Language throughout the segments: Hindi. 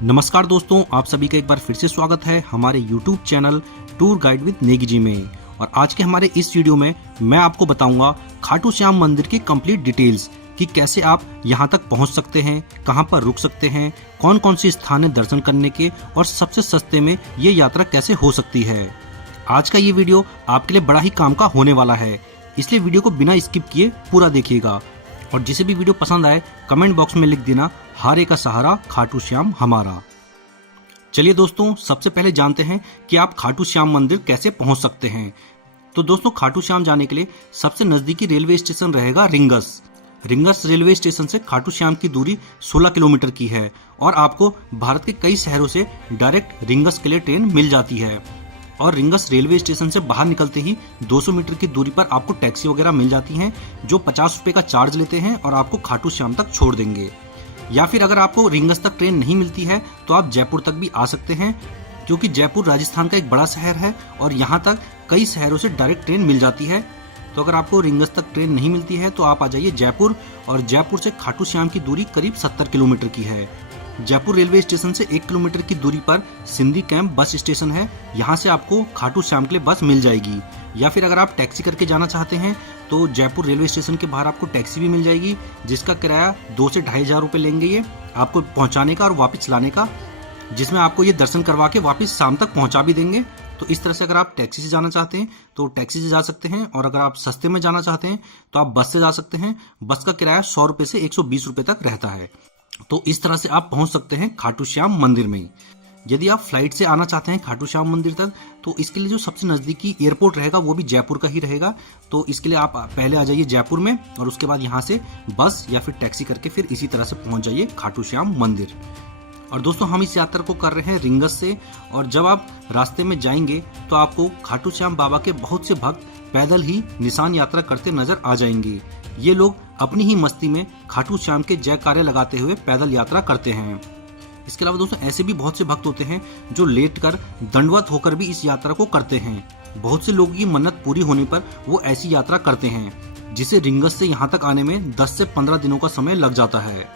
नमस्कार दोस्तों, आप सभी का एक बार फिर से स्वागत है हमारे YouTube channel tour guide with Negi ji में। और आज के हमारे इस वीडियो में मैं आपको बताऊंगा खाटू श्याम मंदिर की कंप्लीट डिटेल्स कि कैसे आप यहां तक पहुंच सकते हैं, कहां पर रुक सकते हैं, कौन कौन से स्थान है दर्शन करने के और सबसे सस्ते में ये यात्रा कैसे हो सकती है। आज का ये वीडियो आपके लिए बड़ा ही काम का होने वाला है, इसलिए वीडियो को बिना स्किप किए पूरा देखिएगा। और जिसे भी वीडियो पसंद आए कमेंट बॉक्स में लिख देना, हारे का सहारा खाटू श्याम हमारा। चलिए दोस्तों, सबसे पहले जानते हैं कि आप खाटू श्याम मंदिर कैसे पहुंच सकते हैं। तो दोस्तों, खाटू श्याम जाने के लिए सबसे नजदीकी रेलवे स्टेशन रहेगा रिंगस। रिंगस रेलवे स्टेशन से खाटू श्याम की दूरी 16 किलोमीटर की है और आपको भारत के कई शहरों से डायरेक्ट रिंगस के लिए ट्रेन मिल जाती है। और रिंगस रेलवे स्टेशन से बाहर निकलते ही 200 मीटर की दूरी पर आपको टैक्सी वगैरह मिल जाती हैं, जो 50 रुपए का चार्ज लेते हैं और आपको खाटू श्याम तक छोड़ देंगे। या फिर अगर आपको रिंगस तक ट्रेन नहीं मिलती है तो आप जयपुर तक भी आ सकते हैं, क्योंकि जयपुर राजस्थान का एक बड़ा शहर है और यहाँ तक कई शहरों से डायरेक्ट ट्रेन मिल जाती है। तो अगर आपको रिंगस तक ट्रेन नहीं मिलती है तो आप आ जाइए जयपुर, और जयपुर से खाटू श्याम की दूरी करीब 70 किलोमीटर की है। जयपुर रेलवे स्टेशन से 1 किलोमीटर की दूरी पर सिंधी कैंप बस स्टेशन है, यहाँ से आपको खाटू श्याम के लिए बस मिल जाएगी। या फिर अगर आप टैक्सी करके जाना चाहते हैं तो जयपुर रेलवे स्टेशन के बाहर आपको टैक्सी भी मिल जाएगी, जिसका किराया 2 से 2,500 रुपए लेंगे ये आपको पहुंचाने का और वापस लाने का, जिसमें आपको ये दर्शन करवा के वापस शाम तक पहुंचा भी देंगे। तो इस तरह से अगर आप टैक्सी से जाना चाहते हैं तो टैक्सी से जा सकते हैं, और अगर आप सस्ते में जाना चाहते हैं तो आप बस से जा सकते हैं। बस का किराया 100 रुपए से 120 रुपए तक रहता है। तो इस तरह से आप पहुंच सकते हैं खाटू श्याम मंदिर में। यदि आप फ्लाइट से आना चाहते हैं खाटू श्याम मंदिर तक तो इसके लिए जो सबसे नजदीकी एयरपोर्ट रहेगा वो भी जयपुर का ही रहेगा। तो इसके लिए आप पहले आ जाइए जयपुर में और उसके बाद यहाँ से बस या फिर टैक्सी करके फिर इसी तरह से पहुंच जाइए खाटू श्याम मंदिर। और दोस्तों, हम इस यात्रा को कर रहे हैं रिंगस से, और जब आप रास्ते में जाएंगे तो आपको खाटू श्याम बाबा के बहुत से भक्त पैदल ही निशान यात्रा करते नजर आ जाएंगे। ये लोग अपनी ही मस्ती में खाटू श्याम के जयकारे लगाते हुए पैदल यात्रा करते हैं। इसके अलावा दोस्तों, ऐसे भी बहुत से भक्त होते हैं जो लेट कर दंडवत होकर भी इस यात्रा को करते हैं। बहुत से लोगों की मन्नत पूरी होने पर वो ऐसी यात्रा करते हैं, जिसे रिंगस से यहाँ तक आने में 10 से 15 दिनों का समय लग जाता है।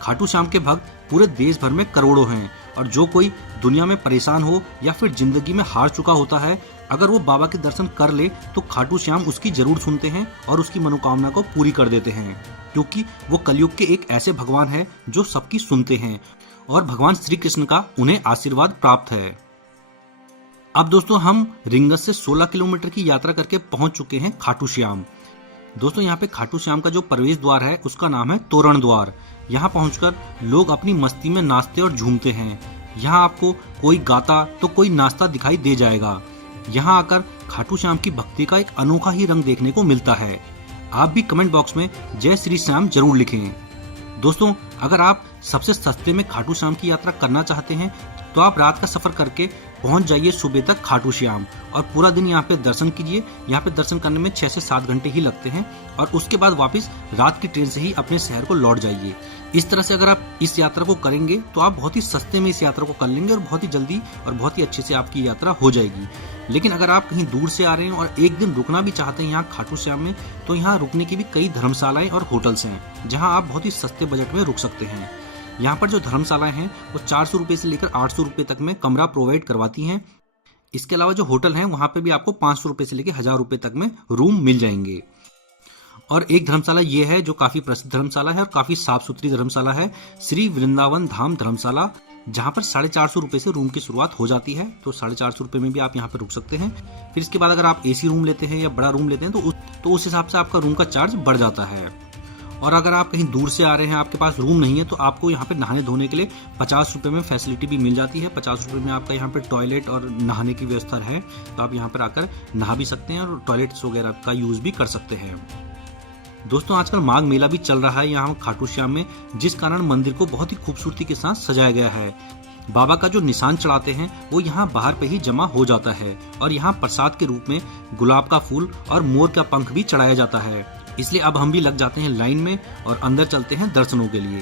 खाटू श्याम के भक्त पूरे देश भर में करोड़ों हैं, और जो कोई दुनिया में परेशान हो या फिर जिंदगी में हार चुका होता है, अगर वो बाबा के दर्शन कर ले तो खाटू श्याम उसकी जरूर सुनते हैं और उसकी मनोकामना को पूरी कर देते हैं, क्योंकि वो कलयुग के एक ऐसे भगवान है जो सबकी सुनते हैं और भगवान श्री कृष्ण का उन्हें आशीर्वाद प्राप्त है। अब दोस्तों, हम रिंगस से 16 किलोमीटर की यात्रा करके पहुंच चुके हैं खाटू श्याम। दोस्तों, यहाँ पे खाटू श्याम का जो प्रवेश द्वार है उसका नाम है तोरण द्वार। यहाँ पहुंचकर लोग अपनी मस्ती में नाचते और झूमते हैं। यहाँ आपको कोई गाता तो कोई नाचता दिखाई दे जाएगा। यहाँ आकर खाटू श्याम की भक्ति का एक अनोखा ही रंग देखने को मिलता है। आप भी कमेंट बॉक्स में जय श्री श्याम जरूर लिखें। दोस्तों, अगर आप सबसे सस्ते में खाटू श्याम की यात्रा करना चाहते हैं तो आप रात का सफर करके पहुंच जाइए सुबह तक खाटू श्याम, और पूरा दिन यहाँ पे दर्शन कीजिए। यहाँ पे दर्शन करने में 6 से 7 घंटे ही लगते हैं, और उसके बाद वापस रात की ट्रेन से ही अपने शहर को लौट जाइए। इस तरह से अगर आप इस यात्रा को करेंगे तो आप बहुत ही सस्ते में इस यात्रा को कर लेंगे और बहुत ही जल्दी और बहुत ही अच्छे से आपकी यात्रा हो जाएगी। लेकिन अगर आप कहीं दूर से आ रहे हैं और एक दिन रुकना भी चाहते हैं यहाँ खाटू श्याम में, तो यहाँ रुकने की भी कई धर्मशालाएं और होटल्स हैं, जहाँ आप बहुत ही सस्ते बजट में रुक सकते हैं। यहाँ पर जो धर्मशालाएं हैं वो 400 रुपए से लेकर 800 रुपए तक में कमरा प्रोवाइड करवाती हैं। इसके अलावा जो होटल हैं वहाँ पे भी आपको 500 रुपए से लेकर 1000 रुपए तक में रूम मिल जाएंगे। और एक धर्मशाला ये है जो काफी प्रसिद्ध धर्मशाला है और काफी साफ सुथरी धर्मशाला है, श्री वृंदावन धाम धर्मशाला, जहाँ पर 450 रुपए से रूम की शुरुआत हो जाती है। तो 450 रुपए में भी आप यहाँ पर रुक सकते हैं। फिर इसके बाद अगर आप एसी रूम लेते हैं या बड़ा रूम लेते हैं तो उस हिसाब से आपका रूम का चार्ज बढ़ जाता है। और अगर आप कहीं दूर से आ रहे हैं, आपके पास रूम नहीं है, तो आपको यहाँ पे नहाने धोने के लिए 50 रुपए में फैसिलिटी भी मिल जाती है। 50 रुपए में आपका यहाँ पे टॉयलेट और नहाने की व्यवस्था है, तो आप यहाँ पर आकर नहा भी सकते हैं और टॉयलेट्स वगैरह का यूज भी कर सकते हैं। दोस्तों, आजकल माघ मेला भी चल रहा है यहाँ खाटू श्याम में, जिस कारण मंदिर को बहुत ही खूबसूरती के साथ सजाया गया है। बाबा का जो निशान चढ़ाते हैं वो यहाँ बाहर पे ही जमा हो जाता है, और यहाँ प्रसाद के रूप में गुलाब का फूल और मोर का पंख भी चढ़ाया जाता है। इसलिए अब हम भी लग जाते हैं लाइन में और अंदर चलते हैं दर्शनों के लिए।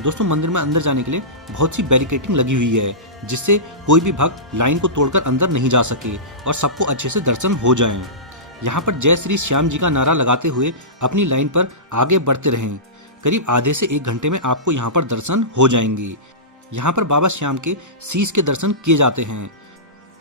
दोस्तों, मंदिर में अंदर जाने के लिए बहुत सी बैरिकेडिंग लगी हुई है, जिससे कोई भी भक्त लाइन को तोड़कर अंदर नहीं जा सके और सबको अच्छे से दर्शन हो जाएं। यहाँ पर जय श्री श्याम जी का नारा लगाते हुए अपनी लाइन पर आगे बढ़ते रहें। करीब आधे से 1 घंटे में आपको यहाँ पर दर्शन हो जाएंगे। यहाँ पर बाबा श्याम के शीश के दर्शन किए जाते हैं।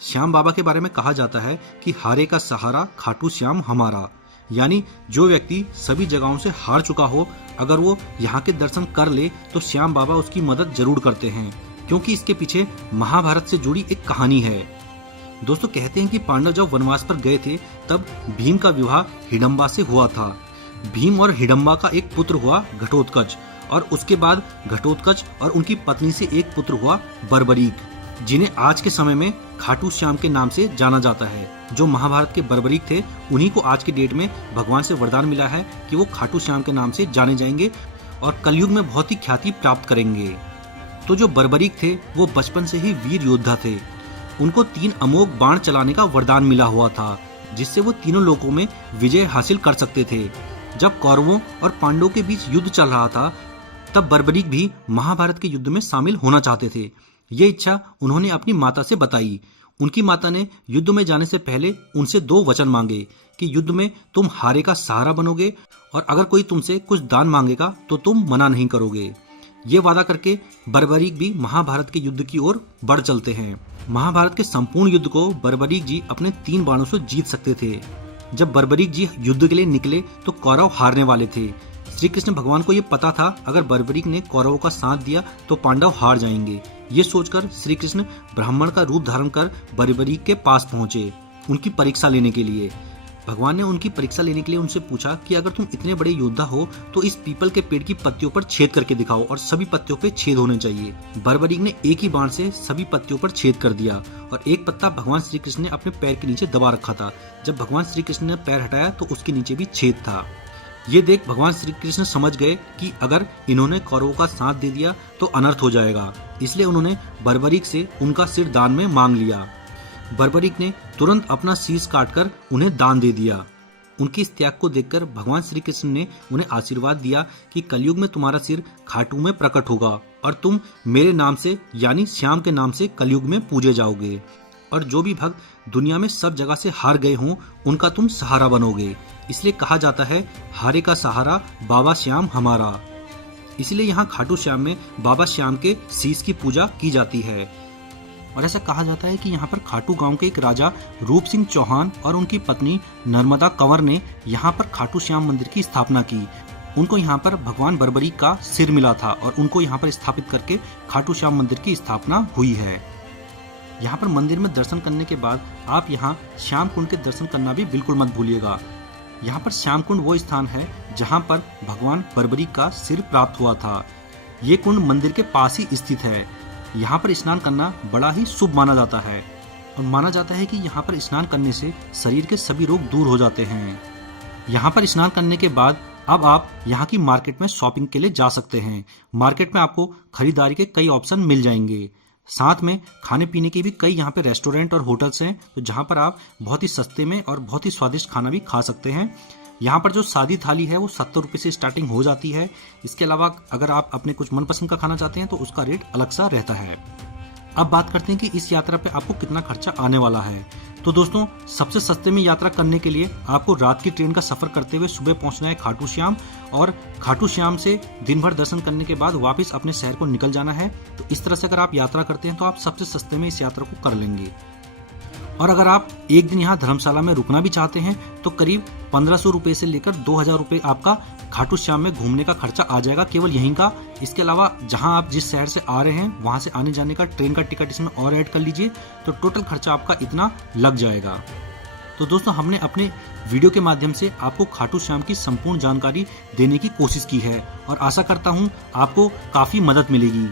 श्याम बाबा के बारे में कहा जाता है कि हारे का सहारा खाटू श्याम हमारा, यानी जो व्यक्ति सभी जगहों से हार चुका हो, अगर वो यहाँ के दर्शन कर ले तो श्याम बाबा उसकी मदद जरूर करते हैं, क्योंकि इसके पीछे महाभारत से जुड़ी एक कहानी है। दोस्तों, कहते हैं कि पांडव जब वनवास पर गए थे तब भीम का विवाह हिडम्बा से हुआ था। भीम और हिडम्बा का एक पुत्र हुआ घटोत्कच, और उसके बाद घटोत्कच और उनकी पत्नी से एक पुत्र हुआ बर्बरीक, जिन्हें आज के समय में खाटू श्याम के नाम से जाना जाता है। जो महाभारत के बर्बरीक थे, उन्हीं को आज के डेट में भगवान से वरदान मिला है कि वो खाटू श्याम के नाम से जाने जाएंगे और कलयुग में बहुत ही ख्याति प्राप्त करेंगे। तो जो बर्बरीक थे वो बचपन से ही वीर योद्धा थे। उनको 3 अमोघ बाण चलाने का वरदान मिला हुआ था, जिससे वो तीनों लोकों में विजय हासिल कर सकते थे। जब कौरवों और पांडवों के बीच युद्ध चल रहा था, तब बर्बरीक भी महाभारत के युद्ध में शामिल होना चाहते थे। ये इच्छा उन्होंने अपनी माता से बताई। उनकी माता ने युद्ध में जाने से पहले उनसे 2 वचन मांगे कि युद्ध में तुम हारे का सहारा बनोगे और अगर कोई तुमसे कुछ दान मांगेगा तो तुम मना नहीं करोगे। ये वादा करके बर्बरीक भी महाभारत के युद्ध की ओर बढ़ चलते हैं। महाभारत के संपूर्ण युद्ध को बर्बरीक जी अपने 3 बाणों से जीत सकते थे। जब बर्बरीक जी युद्ध के लिए निकले तो कौरव हारने वाले थे। श्री कृष्ण भगवान को ये पता था अगर बर्बरीक ने कौरवों का साथ दिया तो पांडव हार जाएंगे। ये सोचकर श्री कृष्ण ब्राह्मण का रूप धारण कर बर्बरीक के पास पहुंचे उनकी परीक्षा लेने के लिए। भगवान ने उनकी परीक्षा लेने के लिए उनसे पूछा कि अगर तुम इतने बड़े योद्धा हो तो इस पीपल के पेड़ की पत्तियों पर छेद करके दिखाओ और सभी पत्तियों पे छेद होने चाहिए। बर्बरीक ने एक ही बाण से सभी पत्तियों पर छेद कर दिया और एक पत्ता भगवान श्री कृष्ण ने अपने पैर के नीचे दबा रखा था। जब भगवान श्री कृष्ण ने पैर हटाया तो उसके नीचे भी छेद था। ये देख भगवान श्री कृष्ण समझ गए कि अगर इन्होंने कौरवों का साथ दे दिया तो अनर्थ हो जाएगा, इसलिए उन्होंने बर्बरीक से उनका सिर दान में मांग लिया। बर्बरीक ने तुरंत अपना शीश काटकर उन्हें दान दे दिया। उनके इस त्याग को देखकर भगवान श्री कृष्ण ने उन्हें आशीर्वाद दिया कि कलयुग में तुम्हारा सिर खाटू में प्रकट होगा और तुम मेरे नाम से यानी श्याम के नाम से कलयुग में पूजे जाओगे, और जो भी भक्त दुनिया में सब जगह से हार गए हों उनका तुम सहारा बनोगे। इसलिए कहा जाता है हारे का सहारा बाबा श्याम हमारा। इसलिए यहाँ खाटू श्याम में बाबा श्याम के शीश की पूजा की जाती है। और ऐसा कहा जाता है कि यहाँ पर खाटू गांव के एक राजा रूप सिंह चौहान और उनकी पत्नी नर्मदा कंवर ने यहाँ पर खाटू श्याम मंदिर की स्थापना की। उनको यहाँ पर भगवान बर्बरीक का सिर मिला था और उनको यहाँ पर स्थापित करके खाटू श्याम मंदिर की स्थापना हुई है। यहाँ पर मंदिर में दर्शन करने के बाद आप यहाँ श्याम कुंड के दर्शन करना भी बिल्कुल मत भूलिएगा। यहाँ पर श्याम कुंड वो स्थान है जहाँ पर भगवान बर्बरीक का सिर प्राप्त हुआ था। ये कुंड मंदिर के पास ही स्थित है। यहाँ पर स्नान करना बड़ा ही शुभ माना जाता है और माना जाता है कि यहाँ पर स्नान करने से शरीर के सभी रोग दूर हो जाते हैं। यहाँ पर स्नान करने के बाद अब आप यहाँ की मार्केट में शॉपिंग के लिए जा सकते हैं। मार्केट में आपको खरीदारी के कई ऑप्शन मिल जाएंगे। साथ में खाने पीने के भी कई यहाँ पे रेस्टोरेंट और होटल्स हैं, तो जहाँ पर आप बहुत ही सस्ते में और बहुत ही स्वादिष्ट खाना भी खा सकते हैं। यहाँ पर जो सादी थाली है वो 70 रुपये से स्टार्टिंग हो जाती है। इसके अलावा अगर आप अपने कुछ मनपसंद का खाना चाहते हैं तो उसका रेट अलग सा रहता है। अब बात करते हैं कि इस यात्रा पे आपको कितना खर्चा आने वाला है। तो दोस्तों, सबसे सस्ते में यात्रा करने के लिए आपको रात की ट्रेन का सफर करते हुए सुबह पहुंचना है खाटू श्याम, और खाटू श्याम से दिन भर दर्शन करने के बाद वापस अपने शहर को निकल जाना है। तो इस तरह से अगर आप यात्रा करते हैं तो आप सबसे सस्ते में इस यात्रा को कर लेंगे। और अगर आप एक दिन यहाँ धर्मशाला में रुकना भी चाहते हैं तो करीब 1500 रुपये से लेकर 2000 रुपये आपका खाटू श्याम में घूमने का खर्चा आ जाएगा केवल यहीं का। इसके अलावा जहाँ आप जिस शहर से आ रहे हैं वहाँ से आने जाने का ट्रेन का टिकट इसमें और ऐड कर लीजिए तो टोटल खर्चा आपका इतना लग जाएगा। तो दोस्तों, हमने अपने वीडियो के माध्यम से आपको खाटू श्याम की संपूर्ण जानकारी देने की कोशिश की है और आशा करता हूँ आपको काफ़ी मदद मिलेगी।